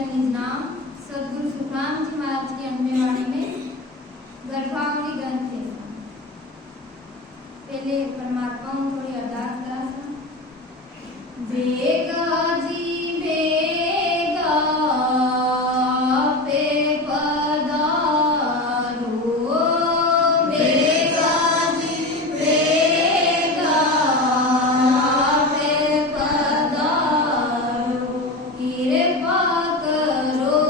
वचन निज नाम सदगुरु सुखराम जी महाराज की अन्वयवाणी में गर्भावली ग्रंथ है। पहले परमात्मा को थोड़ी अरदास करा सा। बेगा जी बेगा पे पधारो, बेगा जी बेगा पे पधारो, कृपा करो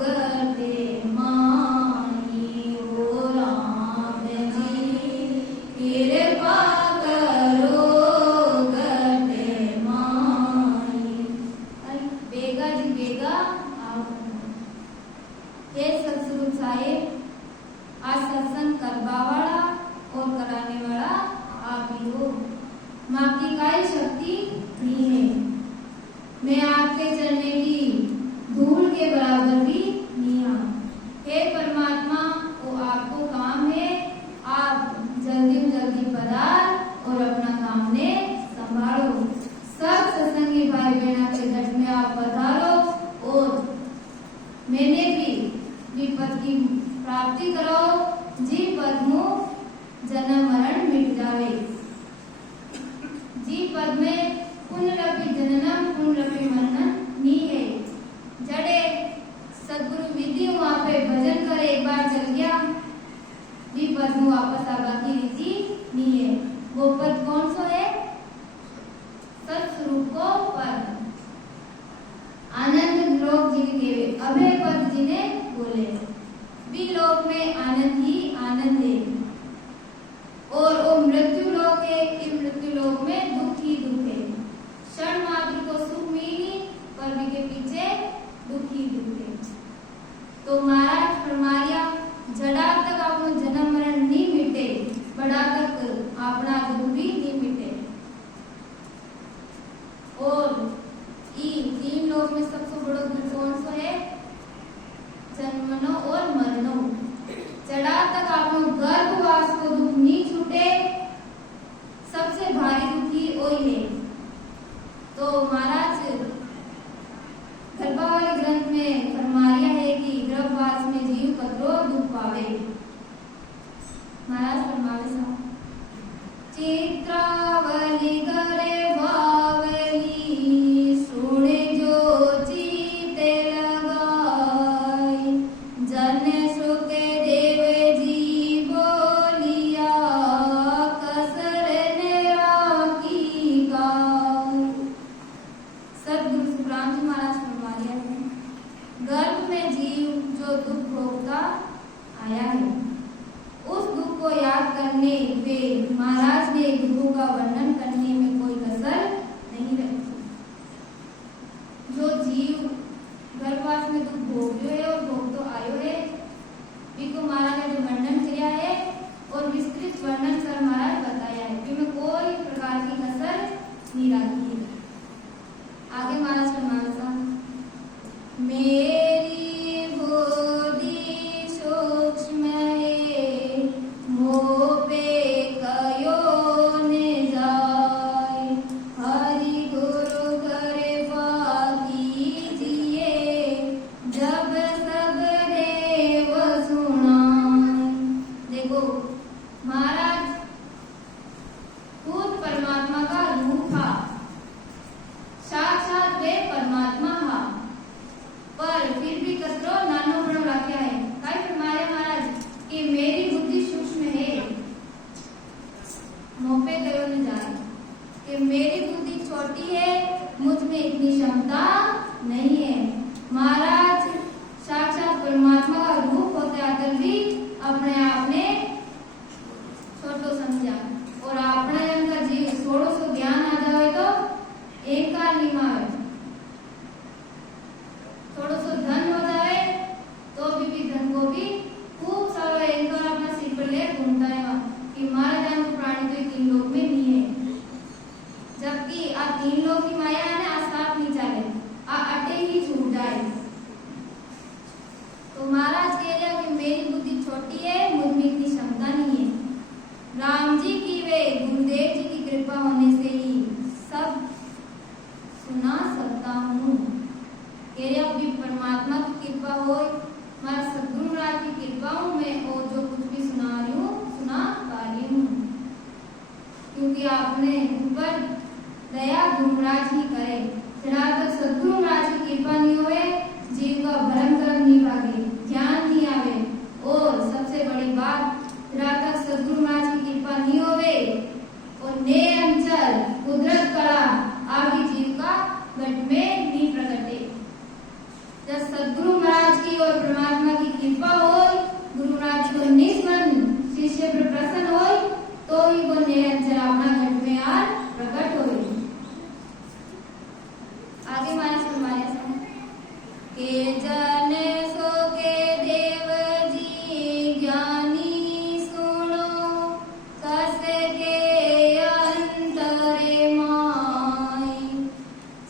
गते माही ओ राम जी, कृपा करो गते माही। बेगा जी बेगा आओ। हे सतस्वरूप साहेब, आज सत्संग करवा वाला और कराने वाला आप ही हो। माँ की काय शक्ति नहीं है। मैं आपके चलने की धूल के बराबर भी नहीं हूँ। हे परमात्मा, वो आपको काम है, आप जल्दी जल्दी पधार और अपना काम ने संभालो। सब सत्संगी भाई बहना के घर में आप पधारो और मैंने भी विपद की प्राप्ति करो। जी पद मुँह जन्म मरण मिट जावे। जी पद में पुनरपि जननम पुनरपि मरणम नहीं है। जड़े सदगुरु विधि वहाँ पे भजन करे, एक बार चल गया भी पद में वापस आगा की रीति नहीं है। वो पद कौन सा है? सत्स्वरूप को पद। आनंद लोक जिन केवे अभय पद जिन्हें बोले। भी लोक में आनंद ही आनंद है और वो मृत्यु लोक है, कि मृत्यु लोक में दुख ही दुख है। क्षण मात्र को सुख मिली पर भी के पीछे दुख ही दुख है। तो महाराज फरमाया जड़ा तक आपको जन्म मरण नहीं मिटे, बड़ा तक अपना दुख भी नहीं मिटे। और तीन लोक में सबसे बड़ा दुख कौन सा है? जन्मनो और मरनो। जड़ा तक आपको गर्भवास को दुख नहीं छूटे, सबसे भारी दुखी वही है। तो महाराज गर्भावली ग्रंथ में फरमाया है कि गर्भवास में जीव कतरो दुख पावे। महाराज फरमावे सा चित्रावली करे भावली, सुने जो चीते लगाई, जन सुके देवे जी बोलिया, कसर ने राखी गाय। सदगुरु सुखराम जी महाराज फरमाया है गर्भ में जीव जो दुख भोगता आया है, उस दुख को याद करने पे महाराज ने दुखों का वर्णन करने में कोई कसर नहीं रखी। जो जीव गर्भवास में दुख भोग्यो है और भोग तो आयो है, बिको महाराज ने जो वर्णन किया है और विस्तृत वर्णन कर महाराज बताया है, इसमें कोई प्रकार की कसर नहीं रखी है। आगे महाराज फरमाया था मेरी बुद्धि सूक्ष्म है, मोह पे कयो ने जाय, हरि गुरु कृपा कीजिए, जब सब देव सुनाय। देखो महाराज खुद परमात्मा का रूप था, साक्षात वे परमात्मा हा, पर फिर भी कतरो नानो बड़ो रखा है। काय फरमाया महाराज कि मेरी बुद्धि सूक्ष्म है, मुँह पे कयो न जाए, कि मेरी बुद्धि छोटी है, मुझ में इतनी क्षमता नहीं है। महाराज साक्षात परमात्मा का रूप होते आकर भी अपने आप ने छोटो समझा और अपने अंदर जीव थोड़ो सो ज्ञान आ जाए तो एक कार नहीं मारे, थोड़ा सा धन हो जाए तो भी धन को भी खूब सारा एक बार अपना सिर पर ले घूमता है कि मारा जान को प्राणी तो तीन लोग में नहीं है। जबकि आ तीन लोग की माया है ना, साथ नहीं चले, आ अटे ही छूट जाए। तो महाराज कह रहे कि मेरी बुद्धि छोटी है, मुझ में इतनी क्षमता नहीं है। राम जी की वे गुरुदेव जी की कृपा होने से ही सब सुना सकता हूँ। कह रहे क्या गुरु महाराज ही करे। जहाँ तक सद्गुरु महाराज की कृपा नहीं होए, जीव का भरम कर्म नहीं भागे, ज्ञान नहीं आवे, और सबसे बड़ी बात, जहाँ तक सद्गुरु महाराज की कृपा नहीं होवे और ने अंचल कुदरत कला आगे जीव का घट में नहीं प्रकटे। जब सद्गुरु महाराज की और परमात्मा की कृपा हो, गुरु महाराज को निस्मरण शिष्य पर प्रसन्न हो, तो ही वो ने अंचल अपना घट में आ प्रकट हो। आगे माने सुनवाया के जने सो के देव जी ज्ञानी सुनो, कस के अंतरे माई,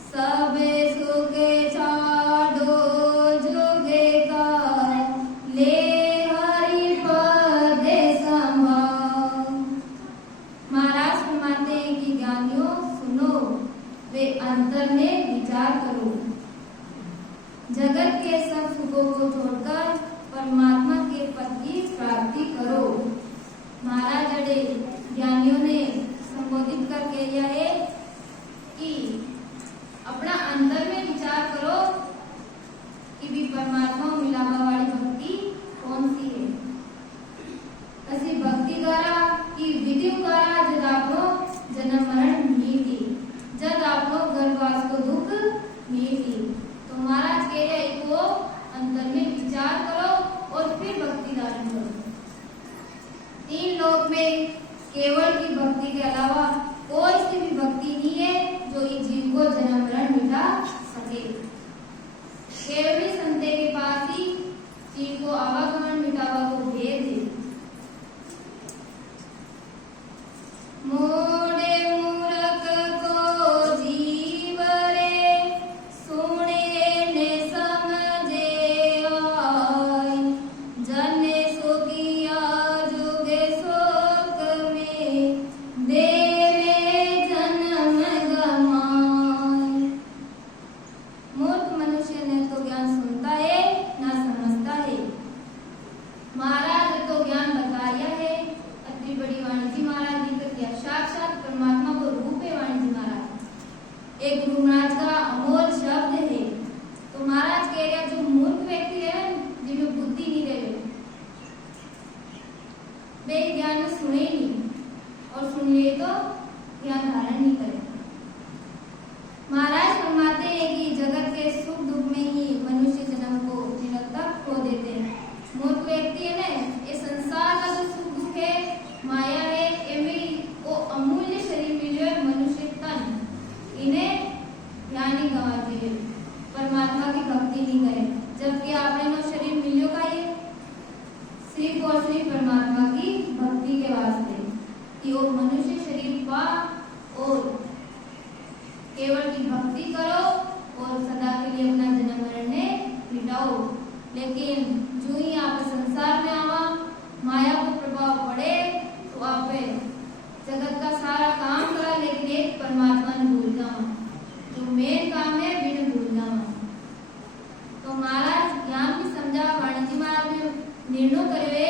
सबे सुखे छाड़ो जुगे का, ले हरि पदे संभाव। महाराज फरमाते हैं कि ज्ञानियों सुनो, वे अंतर में विचार करो, जगत के सब सुखों को छोड़कर परमात्मा के पद की प्राप्ति करो। महाराज अड़े ज्ञानियों ने संबोधित करके यह है कि अपना अंतर में विचार करो कि भी परमात्मा मिलावा वाली भक्ति कौन सी है। ऐसी भक्ति करा कि विधि करा जब आपको जन्म मरण मीठी, जब आपको गर्भवास को दुख मीठी। तो महाराज कह रहे को अंतर में विचार करो और फिर भक्ति धारण करो। तीन लोक में केवल की भक्ति के अलावा कोई सी भी भक्ति नहीं है जो इस जीव को जन्म मरण मिटा सके। केवल संते के पास ही जीव को आवागमन मिटावा को भेद है। मोड़े मूरख को जीव रे, सुने ने समझे आय, जने सुखिया जुगे शोक में, देवे जन्म गमाय। मूर्ख मनुष्य ने तो ज्ञान सुनता है ना समझता है। महाराज तो ज्ञान बताया है, अति बड़ी वाणी जी महाराज जी कर दिया, साक्षात परमात्मा को रूप है वाणी जी महाराज। एक गुरु महाराज का अमोल शब्द है। तो महाराज कह रहे जो मूर्ख व्यक्ति है जिनमें बुद्धि नहीं रहे, वे ज्ञान सुने नहीं और सुन ले तो ज्ञान धारण नहीं करे। महाराज फरमाते हैं कि जगत के सुख दुख में ही मनुष्य जन्म को निरर्थक खो देते हैं। मूर्ख व्यक्ति है ना, ये संसार का जो सुख दुख है, माया है, इनमें वो अमूल्य शरीर मिले है मनुष्य तन, इन्हें ध्यान ही गंवाते हैं, परमात्मा की भक्ति नहीं करे। जबकि आपने नो शरीर मिलियो का ये सिर्फ और सिर्फ परमात्मा की भक्ति के वास्ते कि वो मनुष्य शरीर पा और केवल की भक्ति करो और सदा के लिए अपना जन्म मरण ने मिटाओ। लेकिन जो ही आप संसार में आवा, माया को प्रभाव पड़े तो आप जगत का सारा काम करा, लेकिन एक परमात्मा ने भूल जाओ, जो मेन काम है बिन भूल जाओ। तो महाराज ज्ञान भी समझा, वाणिज्य महाराज ने निर्णय करे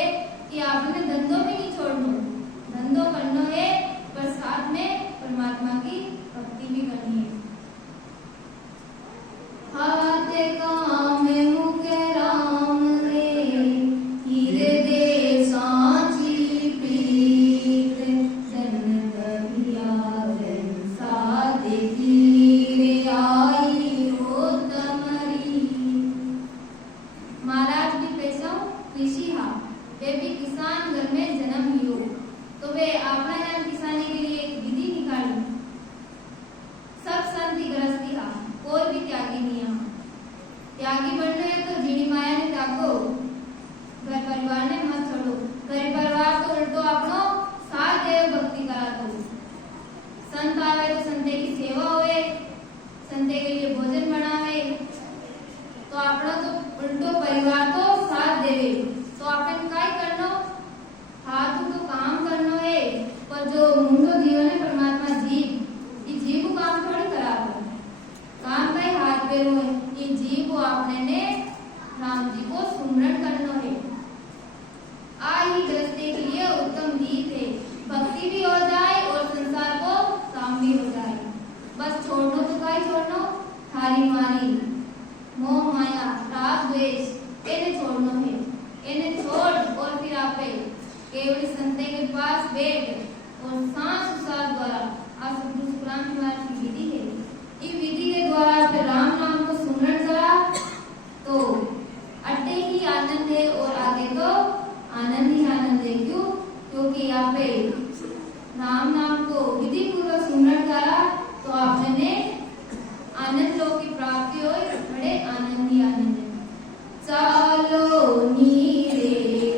कि आपने धंधों भी नहीं छोड़ना, धंधों करना है पर साथ में परमात्मा की भक्ति भी करनी है। हाथ काम मुख राम रे, हीरे दे सांची प्रीत, जन कभिया सादे कीरे आई हो तमरी। महाराज भी पैसा कृषि हा, वे भी किसान घर में जन्म लियो, तो वे अपना ज्ञान किसानी के लिए एक विधि निकाली। सब संति गृहस्थी हा, कोई भी त्यागी नहीं हा। त्यागी बनना है तो जीणी माया ने त्यागो, घर परिवार ने मत छोड़ो। घर परिवार तो उल्टो अपनो साथ देव भक्ति करा दो। संत आवे तो संते की सेवा होवे, संते के लिए भोजन बनावे, तो अपना तो उल्टो परिवार तो साथ देवे। तो अपन काय करनो, हाथ तो काम करनो है, पर जो मुंडो दियो ने परमात्मा जीव, ये जीव को काम थोड़ी करावो, काम का हाथ पैर हो, ये जीव को आपने ने राम जी को सुमरण करना है। आई गृहस्थी के लिए उत्तम गीत है, भक्ति भी हो जाए और संसार को काम भी हो जाए। बस छोड़नो तो काई छोड़नो थारी मारी मोह माया राग द्वेष इन्हें छोड़नो है। इन्हें छोड़ और फिर आपे केवल संते के पास बैठ और सांस उसार द्वारा आप सतगुरु सुखराम जी महाराज की विधि है। इस विधि के द्वारा आप राम नाम को सुमरण करा तो अड्डे ही आनंद है और आगे तो आनंद ही आनंद है। क्यों? क्योंकि यहाँ पे राम नाम को विधि पूर्वक सुमरण करा तो आपने आनंद लोक की प्राप्ति हो, बड़े आनंद ही आनंद है। चालो नीरे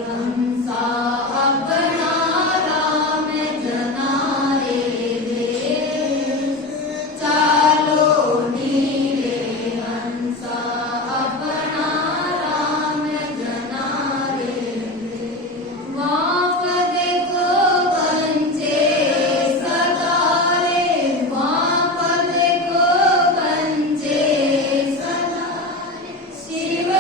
हंसा अपना राम जना रे देश। चालो नीरे हंसा अपना राम जना रे देश। वहाँ पर देखो कंचे सदारे, वहाँ पर देखो कंचे सदारे। शिव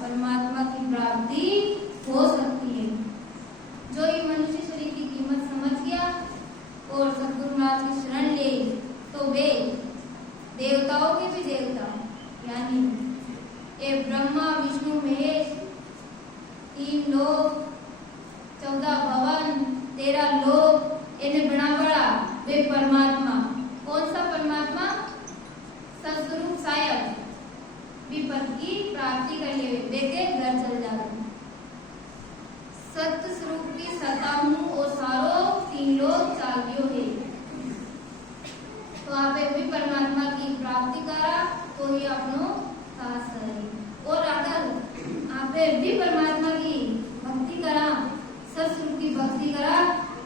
परमात्मा की प्राप्ति हो सकती है। जो ये मनुष्य शरीर की कीमत समझ गया और सतगुरु नाथ की शरण ले तो वे देवताओं के भी देवता यानी ये ब्रह्मा विष्णु महेश 3 लोक 14 भवन 13 लोक इन्हें बना बड़ा वे परमात्मा। कौन सा परमात्मा? सतस्वरूप सायक विपद की प्राप्ति कर लिए देखे घर चल जाते। सत्य स्वरूप की सत्ता हूँ और सारो 3 लोग चालियो है। तो आप भी परमात्मा की प्राप्ति करा तो ही अपनो सास है। और अगर आप भी परमात्मा की भक्ति करा सत्य स्वरूप की भक्ति करा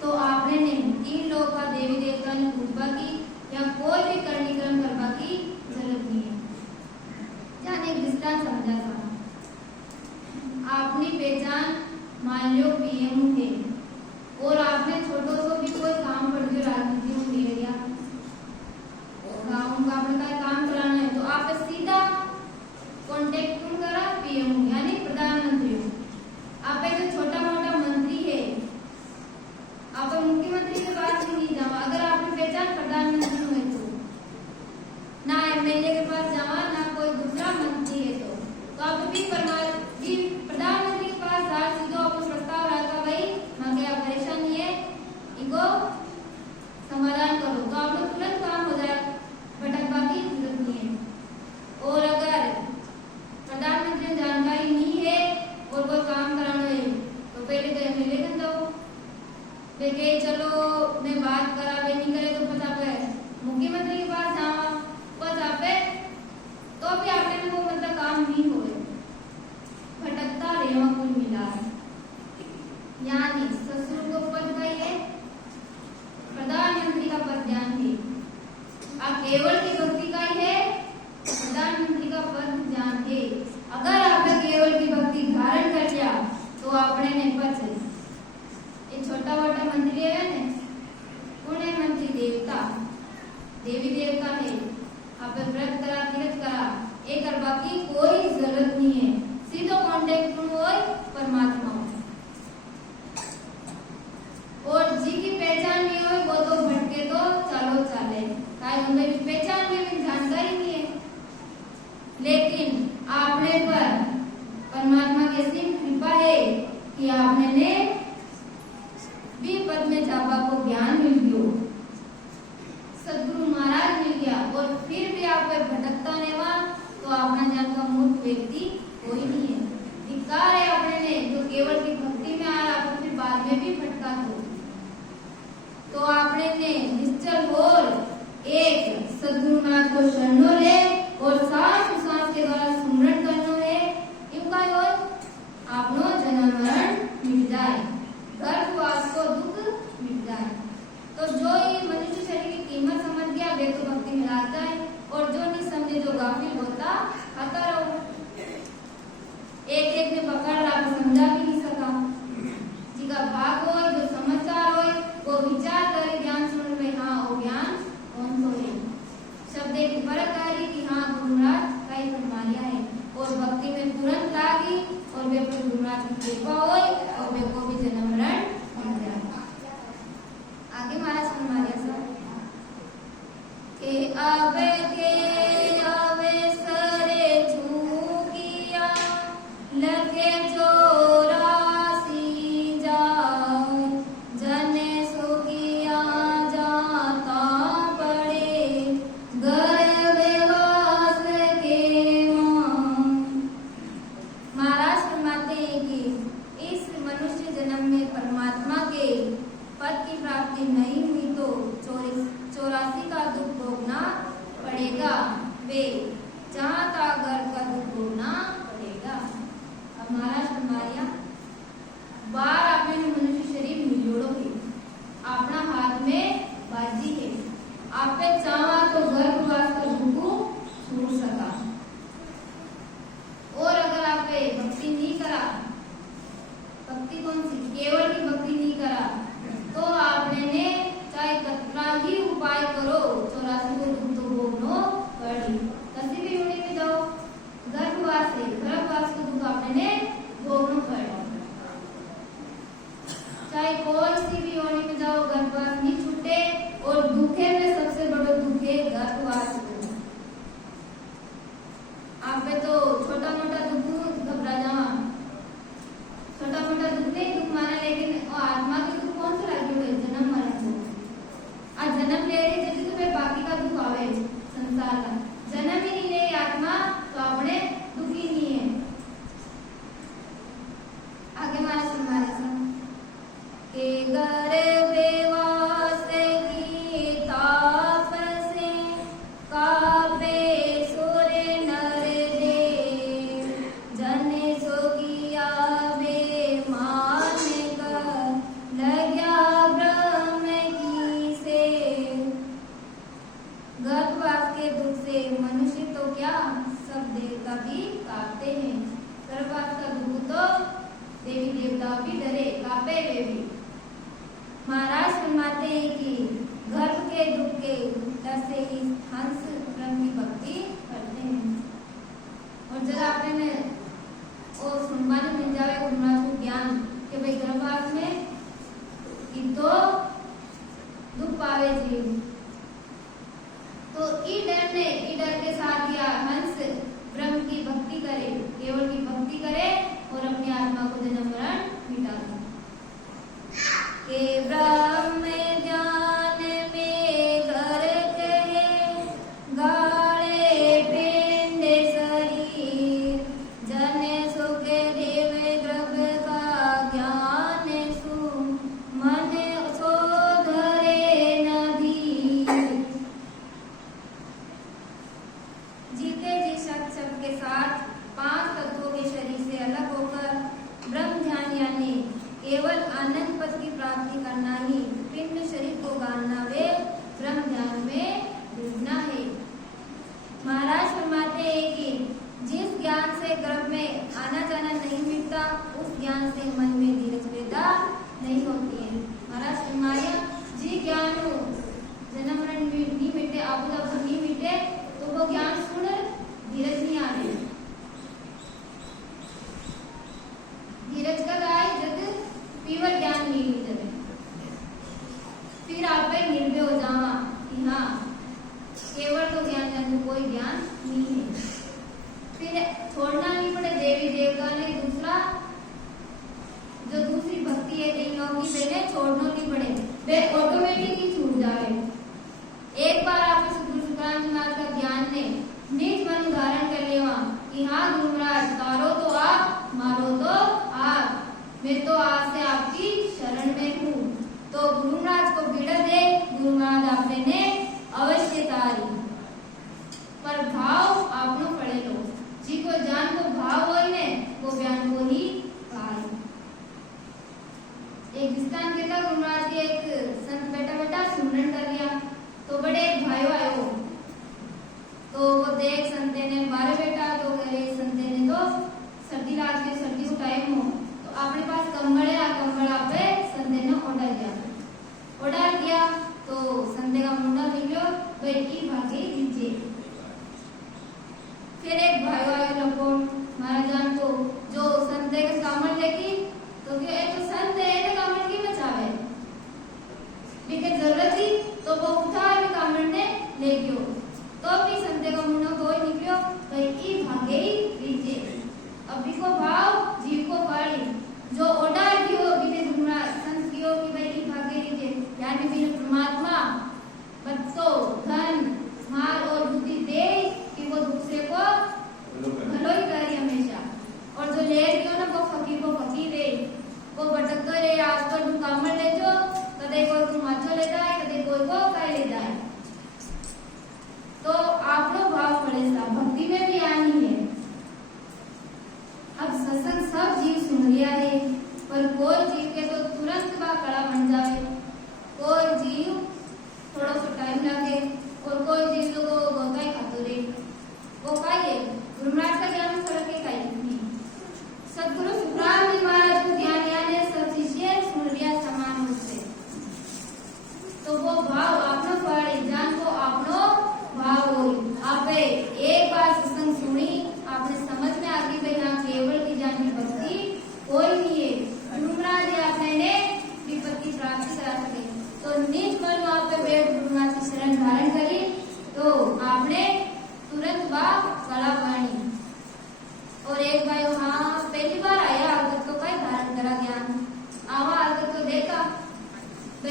तो आपने 3 लोग का देवी देवता ने पूजवा की या कोई भी कर्णिक्रम करवा की जरूरत नहीं है। जाने एक दृष्टांत समझा था। आपने पहचान मान लो पीएम थे और आपने छोटो सो भी कोई काम पड़ जो राजनीति में ले लिया गाँव का अपने का काम कराना है तो आप सीधा कॉन्टेक्ट कौन करा? पीएम यानी प्रधानमंत्री। आप जो छोटा मोटा मंत्री है आप मुख्यमंत्री के पास नहीं जाओ। अगर आपने पहचान प्रधानमंत्री हुए तो ना एमएलए के पास जावा ना कोई दूसरा मंत्री है तो आप भी प्रधानमंत्री के पास जा सीधो आपको प्रस्ताव रखा भाई मांगे आप परेशानी है इनको समाधान करो तो आप लोग तुरंत काम हो जाए भटकवा की जरूरत नहीं है। और अगर प्रधानमंत्री जानकारी नहीं है और कोई काम कराना है तो पहले तो एमएलए कर दो देखे चलो मैं बात करा वे नहीं करे तो पता पे मुख्यमंत्री के पास जावा तो भी आपने वो मतलब काम नहीं हो भटकता रेवा कुल मिला है। यानी ससुर को पद गई है प्रधानमंत्री का पद ध्यान है। आप केवल की भक्ति का ही है प्रधानमंत्री का पद ध्यान है। अगर आपने केवल की भक्ति धारण कर लिया तो आपने ने पद ये छोटा मोटा मंत्री है ना पुण्य मंत्री देवता देवी देवता है। आप व्रत करा तीर्थ करा एक करवा की कोई जरूरत नहीं है। सीधो कांटेक्ट हो परमात्मा। भक्ति कौन सी? केवल की भक्ति नहीं करा तो आपने ने चाहे कतरा ही उपाय करो 84 को दुख तो भोगनो पड़ी। किसी भी योनि में जाओ गर्भवास को दुख आपने ने भोगनो पड़ा। चाहे कोई सी भी योनि में जाओ गर्भवास नहीं छूटे और दुखे में सबसे बड़ा दुख है गर्भवास को। आप पे तो छोटा मोटा दुख घबरा जावा, छोटा मोटा दुख नहीं दुख माना, लेकिन आत्मा के दुख कौन सा लागे हुए जन्म मरण को। आज जन्म ले रही जैसे तुम्हें बाकी का दुख आवे संसार का, जन्म ही नहीं ले आत्मा तो अपने दुखी नहीं है। आगे मारा सुनारे सा के गर्भे वासे की ताप से कापे सोरे नर देव जने सोगी आवे माने कर लग्या ब्रह्म की से। गर्भवास के दुख से मनुष्य तो क्या सब देवता भी कांपते हैं। गर्भवास का दुख तो देवी देवता भी डरे कांपे वे भी। महाराज फरमाते हैं कि गर्भ के दुख के डर से ही हंस ब्रह्म की भक्ति करते हैं। और जरा आपने और सुनवाने मिल जाए गुरुनाथ को ज्ञान कि भाई गर्भवास में कि तो दुख पावे जीव तो ई डर के साथ या हंस ब्रह्म की भक्ति करे, केवल की भक्ति करे और अपनी आत्मा को जन्म मरण मिटा दे। के ब्रह्म ज्ञान में घर कहे गाले पिंड शरीर जने सुख देव द्रव का ज्ञान सु मन सो धरे नदी। जीते जी शब्द के साथ 5 तत्वों के शरीर से अलग होकर ब्रह्म ध्यान यानी केवल आनंद पद की प्राप्ति करना ही पिंड शरीर को गाना वे ब्रह्म ध्यान में डूबना है। महाराज फरमाते हैं कि जिस ज्ञान से गर्भ में आना जाना नहीं मिटता उस ज्ञान से मन में धीरज पैदा नहीं होती है। महाराज फरमाया जी ज्ञान हो जन्म मरण नहीं मिटे आबू दाबू नहीं मिटे तो वो ज्ञान सुन धीरज नहीं आ रही। धीरज कब आए जब पीवर ज्ञान मिली जब फिर आप पे निर्भय हो जावा कि हाँ केवल तो ज्ञान जान कोई ज्ञान नहीं है। फिर छोड़ना नहीं पड़े देवी देवता ने दूसरा जो दूसरी भक्ति है तीनों की पहले छोड़ना नहीं पड़े, वे ऑटोमेटिक ही छूट जाए। एक बार आप शुक्रांत का ज्ञान ने निज मन उदाहरण कर लेवा कि हाँ गुरु महाराज तारो तो आप मारो तो आप, मैं तो आज से आपकी शरण में हूँ। तो गुरु महाराज को पीड़ा दे गुरु महाराज आपने ने अवश्य तारी पर भाव आपनो पड़े लो जी को जान को भाव हो ने वो ज्ञान को ही पाए। एक स्थान के गुरु महाराज के एक संत बेटा सुमरन कर लिया तो बड़े एक भाई आयो तो वो देख संते ने 12 बेटा तो गए संते ने तो सर्दी रात के सर्दी को टाइम हो तो अपने पास कंबल है कंबल पे संते ने ऑर्डर किया तो संते का मुंडा निकलो बैठी भागी नीचे। फिर एक भाई आयो लोगों महाराजान को जो संते के कामड़ लेगी तो क्यों एक तो संत है तो कामड़ की बचावे लेकिन जरूरत थी तो वो उठा भी कामड़ ने ले गयो तो भी संते का मुंडा कोई निकलो बैठी भागे नीचे। अभी को भाव जीव को पाड़ी जो ऑर्डर कियो बिने गुरुना संत कियो कि भाई भागे नीचे यानी बिने परमात्मा बच्चों धन माल और बुद्धि दे कि वो दूसरे को भलो ही करे हमेशा और जो ले रही हो ना वो फकीर है वो भटकते रहे आज तो कामड़ ले जो कदे कोई को माछो लेता है कदे कोई को काय लेता है। तो आप लोग भाव पड़े सा भक्ति में भी आनी है। अब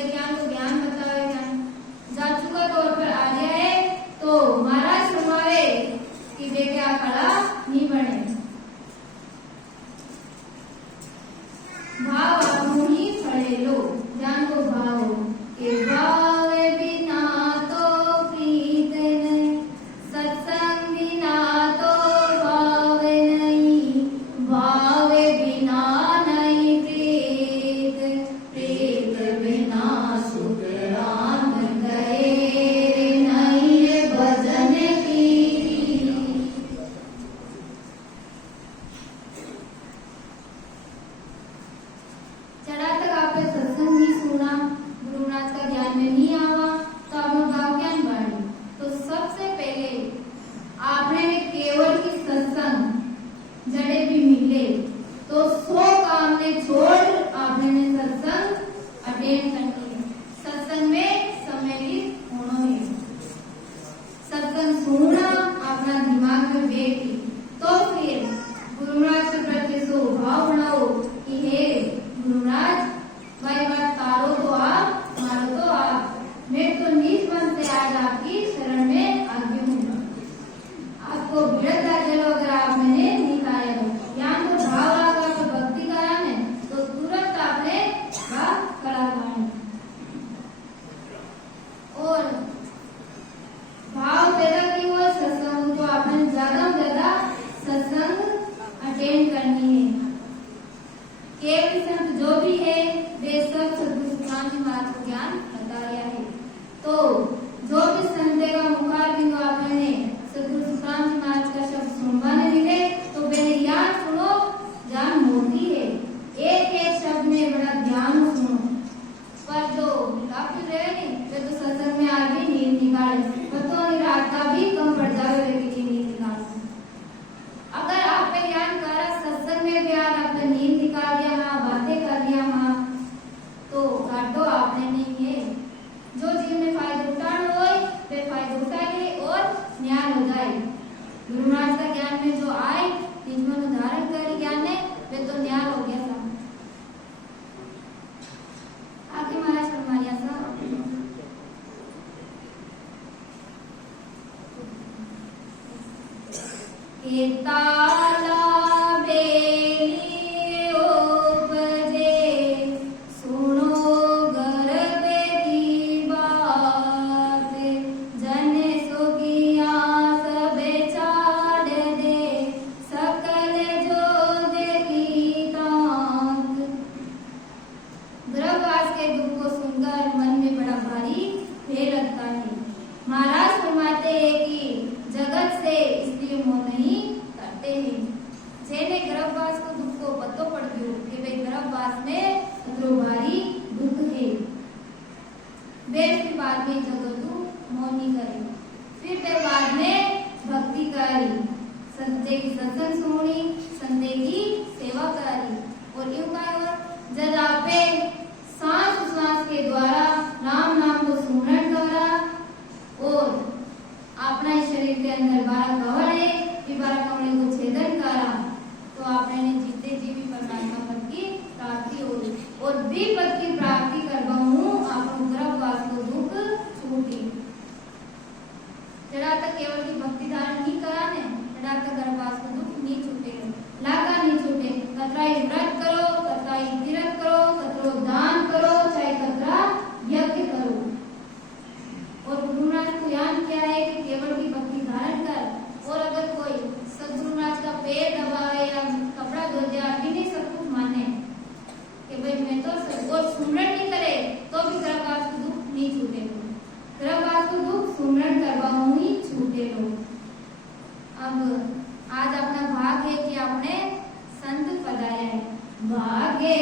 वे ज्ञान को ज्ञान बतावे ज्ञान जाचू का तौर पर आ गया है तो महाराज फरमावे कि वे क्या खड़ा नहीं बने भाव अपनी फड़े लो ज्ञान को भाव के भावे बिना तो प्रीत नहीं सत्संग बिना तो भाव नहीं भावे बिना नहीं प्रीत प्रीत बिना सुख राम गए नहीं भजन की चढ़ा तक आपने सत्संग नहीं सुना गुरु महाराज का ज्ञान में नहीं आवा तो आपने भाव ज्ञान बाढ़ी तो सबसे पहले आपने केवल की सत्संग जड़े भी मिले तो 100 काम ने छोड़ आपने सत्संग अटेंड करनी है सत्संग में सम्मिलित होना है सत्संग सुनना अपना दिमाग में बैठी तो फिर गुरु महाराज के प्रति सो भाव बनाओ कि हे गुरुराज भाई बात तारो तो आप मारो तो आप मैं तो नीच मन से आज आपकी शरण में आगे हूँ आपको भिड़त आ चलो अगर आप मैंने निकाले तो यहाँ तो भाव आकर आपको भक्ति करा है तो तुरंत आपने भाव करा पाए और भाव पैदा की हुआ सत्संग तो आपने ज्यादा से ज्यादा सत्संग अटेंड करनी है केवल संत जो भी है वे सब सद्गुरु सुखराम जी महाराज को ज्ञान बताया है तो जो भी संत का मुखार बिंदु आपने सद्गुरु सुखराम जी महाराज का शब्द सुनवाने मिले तो पहले याद सुनो जान मोती है एक एक शब्द में बड़ा ध्यान सुनो पर जो काफी रहे नहीं वे तो सत्संग में आगे नींद निकाले पतो नहीं रात भी कम पड़ जावे वे की नींद निकाल अगर आप पे ज्ञान करा सत्संग में भी आज आपने नींद निकाल दिया हाँ बातें कर लिया हाँ तो घाटो आपने नहीं है जो जीवन में फायदा उठाना हो वे फायदा उठाए और ज्ञान हो जाए गुरु महाराज का ज्ञान में जो आए जिसमें धारण कर ज्ञान है वे तो ज्ञान हो गया था आगे महाराज फरमाया था ताला बेली उपजे सुनो गर्भ की बात जन सुखिया सब छाड़ दे सकल जोग की ताक गर्भवास के दुख को सुनकर मन में बड़ा भारी भय लगता है महाराज फरमाते हैं कि जगत से इसलिए मोह नहीं करते हैं जेने गर्भवास को दुख को पतो पड़ गयो कि वे गर्भवास में कतरो भारी दुख है वे फिर बाद में जगतु मोह नहीं करे फिर वे बाद में भक्ति करी संते की सत्संग सुनी संते की सेवा करी और यूं का जब आपे सांस श्वास के द्वारा राम नाम को सुमरण करा और अपना शरीर के अंदर 12 कवल है 12 कवड़े को छेदन करा तो आपने जीते जी भी परमात्मा पद की प्राप्ति होगी और विपद की प्राप्ति करवाऊं आपको गर्भवास को दुख छूटी जड़ा तक केवल की भक्ति धारण नहीं करा ने जड़ा तक गर्भवास को दुख नहीं छूटेगा लागा नहीं छूटे कतराई व्रत करो कतराई तीर्थ करो कतरो दान करो चाहे कतरा यज्ञ करो और गुरु महाराज को याद क्या है कि केवल की भक्ति धारण कर और अगर कोई सदगुरु महाराज का पैर दबाए या कपड़ा धो दे अभी नहीं सब कुछ माने कि भाई मैं तो सबको सुमरण नहीं करे तो भी गर्भवास को दुख नहीं छूटेगा गर्भवास को दुख सुमरण करवाऊं ही छूटेगा अब आज अपना भाग है कि आपने संत पधाया है भागे